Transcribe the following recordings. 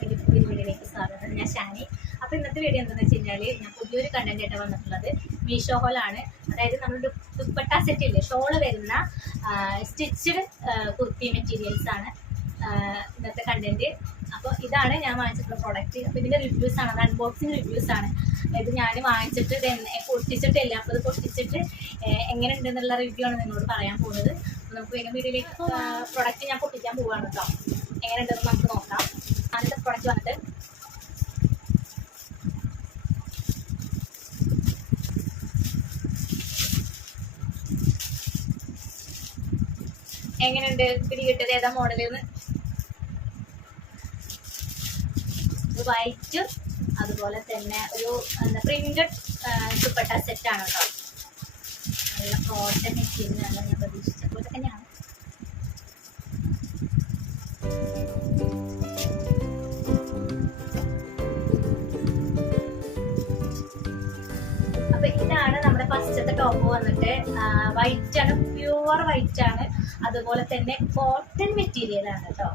എല്ലാവർക്കും പുതിയ വീഡിയോയിലേക്ക് സ്വാഗതം. ഞാൻ ഷാനി. അപ്പോൾ ഇന്നത്തെ വീഡിയോ എന്താണെന്ന് വെച്ച് കഴിഞ്ഞാൽ ഞാൻ പുതിയൊരു കണ്ടന്റ് ആയിട്ട് വന്നിട്ടുള്ളത് മീഷോ ഹോളാണ്. അതായത് നമ്മൾ ദുപ്പട്ട സെറ്റ് ഇല്ലേ, ഷോള് വരുന്ന സ്റ്റിച്ച്ഡ് കുർത്തി മെറ്റീരിയൽസ് ആണ് ഇന്നത്തെ കണ്ടന്റ്. അപ്പോൾ ഇതാണ് ഞാൻ വാങ്ങിച്ചിട്ടുള്ള പ്രോഡക്റ്റ്. അപ്പോൾ ഇതിൻ്റെ റിവ്യൂസ് ആണ്, അത് അൺബോക്സിങ് റിവ്യൂസ് ആണ്. ഇത് ഞാൻ വാങ്ങിച്ചിട്ട് പൊട്ടിച്ചിട്ടില്ല. അപ്പോൾ ഇത് പൊട്ടിച്ചിട്ട് എങ്ങനെ ഉണ്ടെന്നുള്ള റിവ്യൂ ആണ് നിങ്ങളോട് പറയാൻ പോകുന്നത്. അപ്പോൾ നമുക്ക് വേഗം വീഡിയോയിലേക്ക് പ്രോഡക്റ്റ് ഞാൻ പൊട്ടിക്കാൻ പോവുകയാണ് കേട്ടോ. എങ്ങനെ ഉണ്ടെന്ന് നമുക്ക് നോക്കാം. ആദ്യത്തെ പ്രോഡക്റ്റ് വന്നിട്ട് എങ്ങനെയുണ്ട്, പിടികിട്ടത് ഏതാ മോഡലെന്ന്. വൈറ്റ് അതുപോലെ തന്നെ ഒരു പ്രിന്റഡ് ദുപ്പട്ട സെറ്റാണ് കേട്ടോ. നല്ല കോട്ടൺ മെറ്റീരിയലാണ്, ഞാൻ പ്രതീക്ഷിച്ച പോലെ തന്നെയാണ്. അപ്പൊ ഇതാണ് നമ്മുടെ ഫസ്റ്റത്തെ ടോപ്പ് വന്നിട്ട്. വൈറ്റ് ആണ്, പ്യുവർ വൈറ്റ് ആണ്. അതുപോലെ തന്നെ കോട്ടൺ മെറ്റീരിയൽ ആണ് കേട്ടോ.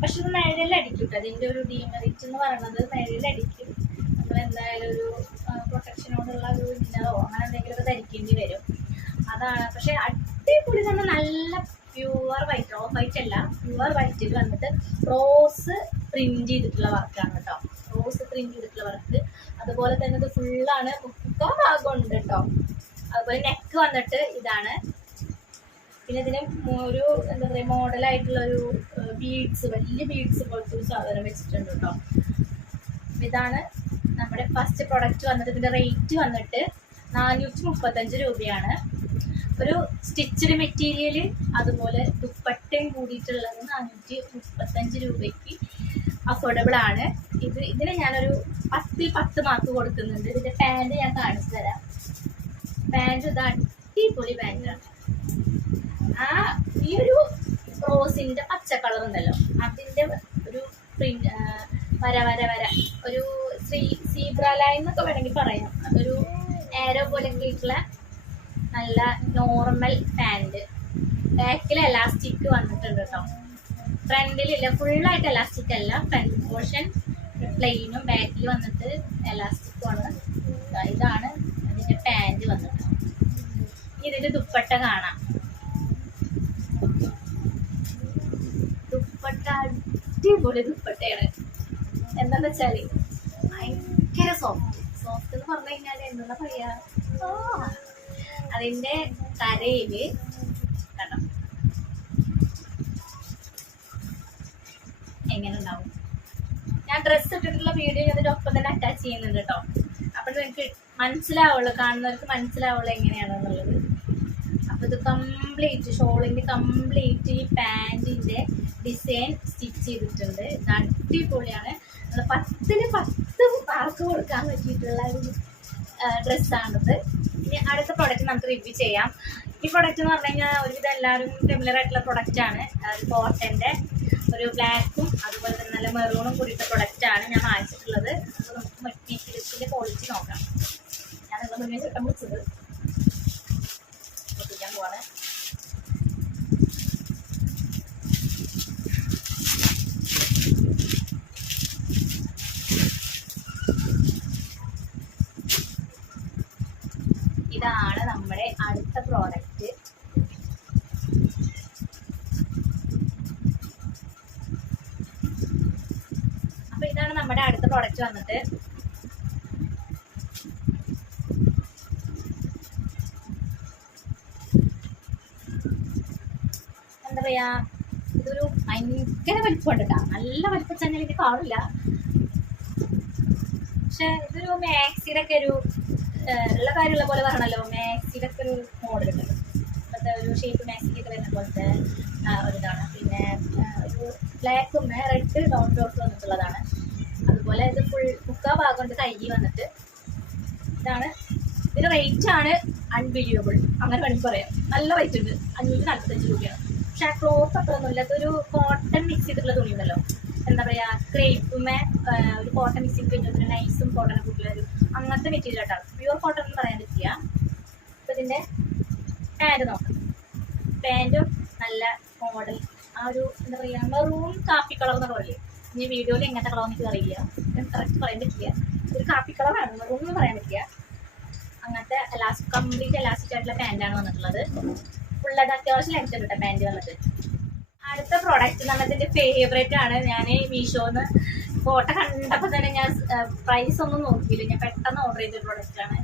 പക്ഷെ ഇത് നിഴലടിക്കും കേട്ടോ. അതിൻ്റെ ഒരു ഡീമെറിറ്റ് എന്ന് പറയുന്നത് നിഴലടിക്കും. നമ്മൾ എന്തായാലും ഒരു പ്രൊട്ടക്ഷനോടുള്ള ഒരു ഇന്നറോ അങ്ങനെ എന്തെങ്കിലുമൊക്കെ ധരിക്കേണ്ടി വരും. അതാണ്. പക്ഷെ അടിപൊളി തന്നെ, നല്ല പ്യുവർ വൈറ്റ്, ഓഫ് വൈറ്റ് അല്ല, പ്യുവർ വൈറ്റിൽ വന്നിട്ട് റോസ് പ്രിന്റ് ചെയ്തിട്ടുള്ള വർക്കാണ് കേട്ടോ. റോസ് പ്രിന്റ് ചെയ്തിട്ടുള്ള വർക്ക്. അതുപോലെ തന്നെ ഇത് ഫുള്ളാണ്, മുക്കാൽ ഭാഗമുണ്ട് കേട്ടോ. അതുപോലെ നെക്ക് വന്നിട്ട് ഇതാണ്. പിന്നെ ഇതിന് ഒരു എന്താ പറയുക, മോഡലായിട്ടുള്ളൊരു ബീഡ്സ്, വലിയ ബീഡ്സ് പോലത്തെ ഒരു സാധനം വെച്ചിട്ടുണ്ട് കേട്ടോ. ഇതാണ് നമ്മുടെ ഫസ്റ്റ് പ്രൊഡക്റ്റ് വന്നിട്ട്. ഇതിൻ്റെ റേറ്റ് വന്നിട്ട് 435 രൂപയാണ്. ഒരു സ്റ്റിച്ചഡ് മെറ്റീരിയൽ അതുപോലെ ദുപ്പട്ടയും കൂടിയിട്ടുള്ളത് 435 രൂപയ്ക്ക് അഫോർഡബിൾ ആണ്. ഇതിന് ഞാനൊരു 10 മാർക്ക് കൊടുക്കുന്നുണ്ട്. ഇതിൻ്റെ പാൻറ് ഞാൻ കാണിച്ചു തരാം. പാൻറ് ഇത് അടിപൊളി പാൻറ്റാണ്. ഈ ഒരു റോസിൻ്റെ പച്ച കളർ ഉണ്ടല്ലോ, അതിൻ്റെ ഒരു പ്രിന്റ് വര ഒരു സീബ്ര ലൈൻ എന്നൊക്കെ വേണമെങ്കിൽ പറയാം. അതൊരു ഏരോ പോലെയൊക്കെയുള്ള നല്ല നോർമൽ പാൻറ്. ബാക്കിൽ എലാസ്റ്റിക് വന്നിട്ടുണ്ട് കേട്ടോ. ഫ്രണ്ടിലില്ല, ഫുള്ളായിട്ട് എലാസ്റ്റിക് അല്ല. ഫ്രണ്ട് പോർഷൻ പ്ലെയിനും ബാക്കിൽ വന്നിട്ട് എലാസ്റ്റിക്കുമാണ്. ഇതാണ് അതിൻ്റെ പാൻറ് വന്നിട്ട്. ഇതിൻ്റെ ദുപ്പട്ട കാണാം. ദുപ്പട്ട അടിപൊളി ദുപ്പട്ടയാണ്. എന്താന്ന് വെച്ചാൽ ഭയങ്കര സോഫ്റ്റ് എന്ന് പറഞ്ഞു കഴിഞ്ഞാൽ എന്താ പറയാ, അതിൻ്റെ കരയില് കണ്ടോ എങ്ങനെ ഉണ്ടാവും. ഞാൻ ഡ്രസ്സ് ഇട്ടിട്ടുള്ള വീഡിയോ അതിൻ്റെ ഒപ്പം തന്നെ അറ്റാച്ച് ചെയ്യുന്നുണ്ട് കേട്ടോ. അപ്പോൾ നിങ്ങൾക്ക് മനസ്സിലാവുള്ളൂ, കാണുന്നവർക്ക് മനസ്സിലാവുള്ളൂ എങ്ങനെയാണെന്നുള്ളത്. അപ്പോൾ ഇത് കംപ്ലീറ്റ് ഷോളിൻ്റെ കംപ്ലീറ്റ് ഈ പാൻറ്റിൻ്റെ ഡിസൈൻ സ്റ്റിച്ച് ചെയ്തിട്ടുണ്ട്. ഇത് അടിപൊളിയാണ്. 10ന് 10 മാർക്ക് കൊടുക്കാൻ പറ്റിയിട്ടുള്ള ഒരു ഡ്രസ്സാണിത്. ഇനി അടുത്ത പ്രൊഡക്റ്റ് നമുക്ക് റിവ്യൂ ചെയ്യാം. ഈ പ്രൊഡക്റ്റ് എന്ന് പറഞ്ഞു കഴിഞ്ഞാൽ ഒരുവിധം എല്ലാവരും ഫെമിലർ ആയിട്ടുള്ള പ്രൊഡക്റ്റാണ്. കോട്ടൻ്റെ ഒരു ബ്ലാക്കും അതുപോലെ തന്നെ നല്ല മെറൂണും കൂടിയിട്ട് പ്രൊഡക്റ്റാണ് ഞാൻ വാങ്ങിച്ചിട്ടുള്ളത്. അപ്പോൾ നമുക്ക് മെറ്റീരിയൽസിൻ്റെ ക്വാളിറ്റി നോക്കാം. ഞാൻ നിങ്ങളുടെ മുന്നേ ചട്ടം വിളിച്ചത് പൊട്ടിക്കാൻ പോവാണ്. ഇതാണ് നമ്മുടെ അടുത്ത പ്രോഡക്റ്റ്. അപ്പൊ ഇതാണ് നമ്മുടെ അടുത്ത പ്രോഡക്റ്റ് വന്നിട്ട്. എന്താ പറയാ, ഇതൊരു ഭയങ്കര വലിപ്പമുണ്ട് കേട്ടോ. നല്ല വലിപ്പം ചാനൽ ഇത് കാണില്ല. പക്ഷെ ഇതൊരു മാക്സിയുടെ ഒക്കെ ഒരു ഉള്ള കാര്യമുള്ള പോലെ പറയണല്ലോ. മാക്സിയുടെ ഒക്കെ ഒരു മോഡൽ ഉണ്ടല്ലോ, ഇപ്പോഴത്തെ ഒരു ഷേപ്പ് മാക്സിക്കൊക്കെ വരുന്ന പോലത്തെ ഒരിതാണ്. പിന്നെ ഒരു ബ്ലാക്കും റെഡ് ഡോട്ട് വന്നിട്ടുള്ളതാണ്. അതുപോലെ ഇത് ഫുൾ മുക്കാ ഭാഗം കൊണ്ട് കൈ വന്നിട്ട് ഇതാണ്. ഇതിൻ്റെ റേറ്റ് ആണ് അൺബിലീവബിൾ, അങ്ങനെ വേണമെങ്കിൽ പറയാം. നല്ല റേറ്റ് ഉണ്ട്, 545 രൂപയാണ്. പക്ഷെ ആ ക്ലോത്ത് അത്ര ഒന്നുമില്ല. അതൊരു കോട്ടൺ മിക്സ് ചെയ്തിട്ടുള്ള തുണി ഉണ്ടല്ലോ, എന്താ പറയുക, ക്രേപ്പുമേ ഒരു കോട്ടൺ മിക്സ് ചെയ്തിട്ട് നൈസും കോട്ടണും കൂട്ടിയൊരു അങ്ങനത്തെ മെറ്റീരിയൽ ആയിട്ടാണ്. പ്യുവർ കോട്ടൺ എന്ന് പറയാൻ പറ്റില്ല. അപ്പോൾ ഇതിൻ്റെ പാൻറ് നോക്കാം. പാൻറ്റും നല്ല മോഡൽ, ആ ഒരു എന്താ പറയുക, മെറൂൺ കാപ്പി കളർ എന്ന് പറയില്ലേ, ഇനി വീഡിയോയിൽ എങ്ങനത്തെ കളർ എനിക്ക് അറിയില്ല, കറക്റ്റ് പറയാൻ പറ്റില്ല. ഒരു കാപ്പി കളറാണ്, ഒന്നും പറയാൻ പറ്റില്ല. അങ്ങനത്തെ കംപ്ലീറ്റ് എലാസ്റ്റിക് ആയിട്ടുള്ള പാൻറ്റാണ് വന്നിട്ടുള്ളത്. ഫുള്ളായിട്ട് അത്യാവശ്യം ലെങ്ത് ഉണ്ട് പാൻറ്റ് വന്നിട്ട്. അടുത്ത പ്രോഡക്റ്റ് നമ്മളിതിൻ്റെ ഫേവറേറ്റ് ആണ്. ഞാൻ മീഷോന്ന് ഫോട്ടോ കണ്ടപ്പോൾ തന്നെ ഞാൻ പ്രൈസ് ഒന്നും നോക്കിയില്ല, ഞാൻ പെട്ടെന്ന് ഓർഡർ ചെയ്ത പ്രോഡക്റ്റാണ്.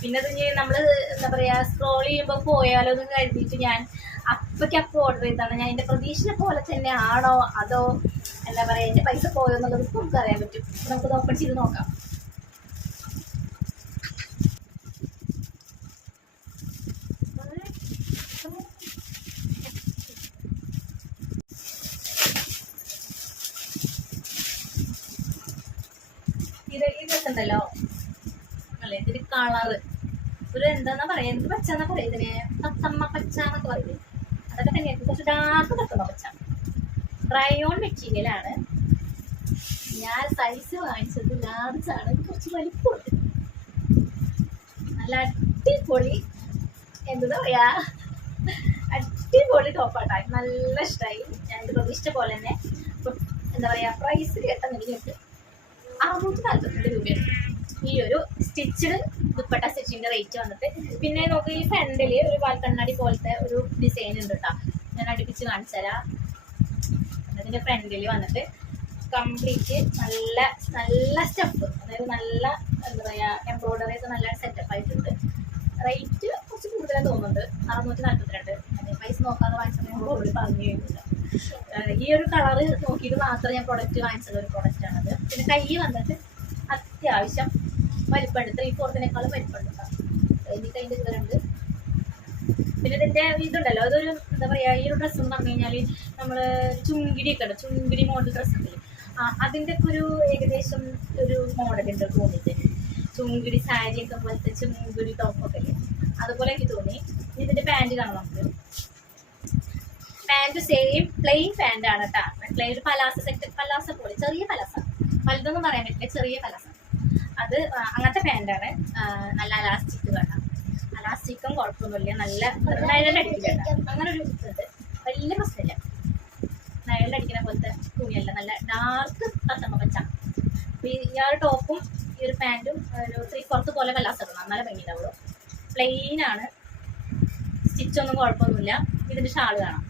പിന്നെ അത് നമ്മൾ എന്താ പറയുക സ്ക്രോൾ ചെയ്യുമ്പോൾ പോയാലോ എന്ന് കരുതിയിട്ട് ഞാൻ അപ്പോൾ ഓർഡർ ചെയ്തതാണ്. ഞാൻ എൻ്റെ പ്രതീക്ഷ പോലെ തന്നെ ആണോ അതോ എന്താ പറയുക എൻ്റെ പൈസ പോയോ എന്നുള്ളത് നമുക്ക് അറിയാൻ പറ്റും. നമുക്കത് ഓപ്പൺ ചെയ്ത് നോക്കാം. ഇതുണ്ടല്ലോ അല്ലേ, ഇതിന് കളറ് ഒരു എന്താന്നാ പറയാ, എന്ത് പച്ചാന്നാ പറയാ ഇതിന്, തത്തമ്മ പച്ച എന്നൊക്കെ പറയില്ലേ, അതൊക്കെ തന്നെയാണ്. കുറച്ച് ഡാർക്ക് തത്തമ്മ പച്ച റയോൺ മെറ്റീരിയലാണ്. ഞാൻ സൈസ് വാങ്ങിച്ചത് ലാർജാണ്, കുറച്ച് വലിപ്പമുണ്ട്. നല്ല അടിപൊളി എന്താ പറയാ, അടിപൊളി ടോപ്പാട്ടാ, നല്ല ഇഷ്ടമായി. ഞാൻ ഇത് പ്രതീക്ഷിച്ച പോലെ തന്നെ എന്താ പറയാ പ്രൈസ് കേട്ടെന്നെങ്കിൽ 642 രൂപയാണ് ഈ ഒരു സ്റ്റിച്ചഡ് ദുപ്പട്ട സ്റ്റിച്ചിന്റെ റേറ്റ് വന്നിട്ട്. പിന്നെ നോക്ക് ഈ ഫ്രണ്ടിൽ ഒരു വാൽക്കണ്ണാടി പോലത്തെ ഒരു ഡിസൈൻ ഉണ്ട് കേട്ടോ, ഞാൻ അടുപ്പിച്ച് കാണിച്ചു തരാം. അതിന്റെ ഫ്രണ്ടിൽ വന്നിട്ട് കംപ്ലീറ്റ് നല്ല നല്ല സ്റ്റഫ്, അതായത് നല്ല എന്താ പറയാ എംബ്രോയിഡറി ഒക്കെ നല്ല സെറ്റപ്പ് ആയിട്ടുണ്ട്. റേറ്റ് കുറച്ച് കൂടുതലാണ് തോന്നുന്നുണ്ട്, 642. പൈസ നോക്കാതെ വാങ്ങിച്ചത് പറഞ്ഞു കഴിഞ്ഞില്ല. ഈ ഒരു കളറ് നോക്കിയിട്ട് മാത്രം ഞാൻ പ്രൊഡക്റ്റ് വാങ്ങിച്ചത് ഒരു പ്രൊഡക്റ്റാണത്. പിന്നെ കൈ വന്നിട്ട് അത്യാവശ്യം വലിപ്പമുണ്ട്, 3/4 വലിപ്പമുണ്ട്. എനിക്ക് അതിൻ്റെ ഇതുവരുണ്ട്. പിന്നെ ഇതിൻ്റെ ഇതുണ്ടല്ലോ, അതൊരു എന്താ പറയുക, ഈ ഒരു ഡ്രസ്സ് എന്ന് പറഞ്ഞു കഴിഞ്ഞാൽ നമ്മൾ ചുങ്കിടിയൊക്കെ ഉണ്ട്, ചുങ്കിടി മോഡൽ ഡ്രസ്സ് ഉണ്ട്, അതിൻ്റെ ഒക്കെ ഒരു ഏകദേശം ഒരു മോഡലുണ്ട് തോന്നിയിട്ട്. ചുങ്കിടി സാരിയൊക്കെ പോലത്തെ ചുങ്കിടി ടോപ്പൊക്കെ അല്ലേ, അതുപോലെ എനിക്ക് തോന്നി. ഇതിൻ്റെ പാൻറ്റ് കാണാം നമുക്ക്. പാൻറ്റ് സെയിം പ്ലെയിൻ പാൻ്റ് ആണ് കേട്ടോ, പ്ലെയിൻ ഒരു പലാസ സെറ്റ്, പലാസ പോലെ ചെറിയ പലാസ, വലുതൊന്നും പറയാൻ പറ്റില്ല, ചെറിയ പലാസ. അത് അങ്ങനത്തെ പാൻ്റാണ്. നല്ല അലാസ്റ്റിക് വേണം, അലാസ്റ്റിക്കും കുഴപ്പമൊന്നുമില്ല, നല്ല നയലടിക്കില്ല, അങ്ങനെ ഒരു ഇത് വലിയ പ്രശ്നമില്ല. നയലടിക്കുന്ന പോലത്തെ തുണിയല്ല, നല്ല ഡാർക്ക് തത്തമ്മ പച്ച. ഈ ഒരു ടോപ്പും ഈ ഒരു പാൻറ്റും ഒരു 3/4 പോലെ പലാസ ഇടണം, നല്ല ഭംഗിയുണ്ടാവുള്ളൂ. പ്ലെയിനാണ്, സ്റ്റിച്ചൊന്നും കുഴപ്പമൊന്നുമില്ല. ഇതിൻ്റെ ഷാൾ കാണാം,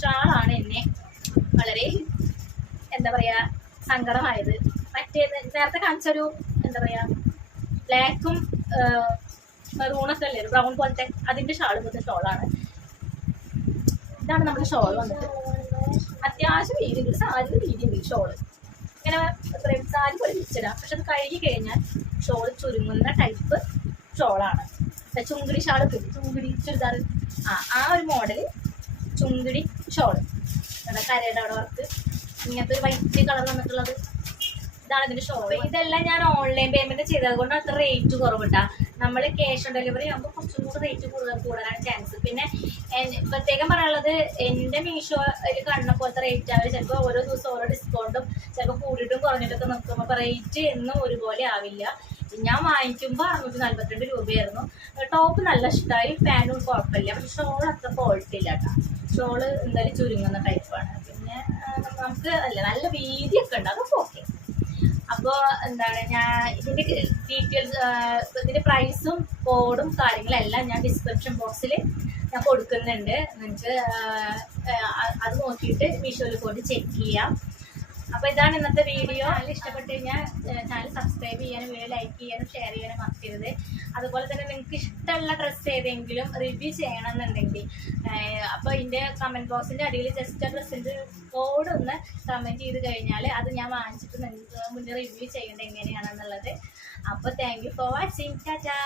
ഷാളാണ് എന്നെ വളരെ എന്താ പറയുക സങ്കടമായത്. മറ്റേത് നേരത്തെ കാണിച്ചൊരു എന്താ പറയുക ബ്ലാക്കും മെറൂണൊക്കെ അല്ലേ, ഒരു ബ്രൗൺ പോലത്തെ, അതിൻ്റെ ഷാൾ പോലത്തെ ഷോളാണ്. ഇതാണ് നമ്മുടെ ഷോൾ വന്നിട്ട്. അത്യാവശ്യം വീതിയുണ്ട്, സാരി വീതിയുണ്ട് ഷോള്. ഇങ്ങനെ എത്രയും സാരി പോലെ വിരിച്ചിടാം, പക്ഷെ അത് കഴുകി കഴിഞ്ഞാൽ ഷോൾ ചുരുങ്ങുന്ന ടൈപ്പ് ഷോളാണ്. ചുങ്കിടി ഷാൾ, ചുങ്കിടി ചുരിദാർ, ആ ഒരു മോഡൽ ചുങ്കിടി ഷോള്, കരയുടെ അവിടെ വർക്ക്, ഇങ്ങനത്തെ ഒരു വൈറ്റ് കളർ വന്നിട്ടുള്ളത്. ഇതാണ് ഇതിൻ്റെ ഷോൾ. ഇതെല്ലാം ഞാൻ ഓൺലൈൻ പേയ്മെൻറ്റ് ചെയ്തത് കൊണ്ട് അത്ര റേറ്റ് കുറവിട്ടാ. നമ്മൾ ക്യാഷ് ഓൺ ഡെലിവറി ആകുമ്പോൾ കുറച്ചും കൂടി റേറ്റ് കൂടാനാണ് ചാൻസ്. പിന്നെ പ്രത്യേകം പറയാനുള്ളത്, എൻ്റെ മീഷോയിൽ കാണുന്ന പോലത്തെ റേറ്റ് ആവില്ല. ചിലപ്പോൾ ഓരോ ദിവസം ഓരോ ഡിസ്കൗണ്ടും ചിലപ്പോൾ കൂടിയിട്ടും കുറഞ്ഞിട്ടൊക്കെ നിൽക്കും. അപ്പോൾ റേറ്റ് എന്നും ഒരുപോലെ ആവില്ല. ഞാൻ വാങ്ങിക്കുമ്പോൾ 642 രൂപയായിരുന്നു. ടോപ്പ് നല്ല ഇഷ്ടമായി, പാൻറ്റും കുഴപ്പമില്ല, പക്ഷെ ഷോൾ അത്ര ക്വാളിറ്റി ഇല്ല കേട്ടോ. ഷോള് എന്തായാലും ചുരുങ്ങുന്ന ടൈപ്പാണ്. പിന്നെ നമുക്ക് അല്ല നല്ല വീതിയൊക്കെ ഉണ്ട്, അതൊക്കെ ഓക്കെ. അപ്പോൾ എന്താണ്, ഞാൻ ഇതിൻ്റെ ഡീറ്റെയിൽസ്, ഇതിൻ്റെ പ്രൈസും കോഡും കാര്യങ്ങളെല്ലാം ഞാൻ ഡിസ്ക്രിപ്ഷൻ ബോക്സിൽ ഞാൻ കൊടുക്കുന്നുണ്ട്. നിങ്ങൾക്ക് അത് നോക്കിയിട്ട് മീഷോയിൽ പോയിട്ട് ചെക്ക് ചെയ്യാം. അപ്പോൾ ഇതാണ് ഇന്നത്തെ വീഡിയോ. നല്ല ഇഷ്ടപ്പെട്ട് കഴിഞ്ഞാൽ ചാനൽ സബ്സ്ക്രൈബ് ചെയ്യാനും വീഡിയോ ലൈക്ക് ചെയ്യാനും ഷെയർ ചെയ്യാനും മറക്കരുത്. അതുപോലെ തന്നെ നിങ്ങൾക്ക് ഇഷ്ടമുള്ള ഡ്രസ്സ് ഏതെങ്കിലും റിവ്യൂ ചെയ്യണമെന്നുണ്ടെങ്കിൽ അപ്പോൾ ഇതിൻ്റെ കമൻറ്റ് ബോക്സിൻ്റെ അടിയിൽ ജസ്റ്റ് ആ ഡ്രസ്സിൻ്റെ കോഡ് ഒന്ന് കമൻറ്റ് ചെയ്ത് കഴിഞ്ഞാൽ അത് ഞാൻ വാങ്ങിച്ചിട്ട് നിങ്ങൾക്ക് മുന്നേ റിവ്യൂ ചെയ്യേണ്ടത് എങ്ങനെയാണെന്നുള്ളത്. അപ്പോൾ thank you for watching. Tata.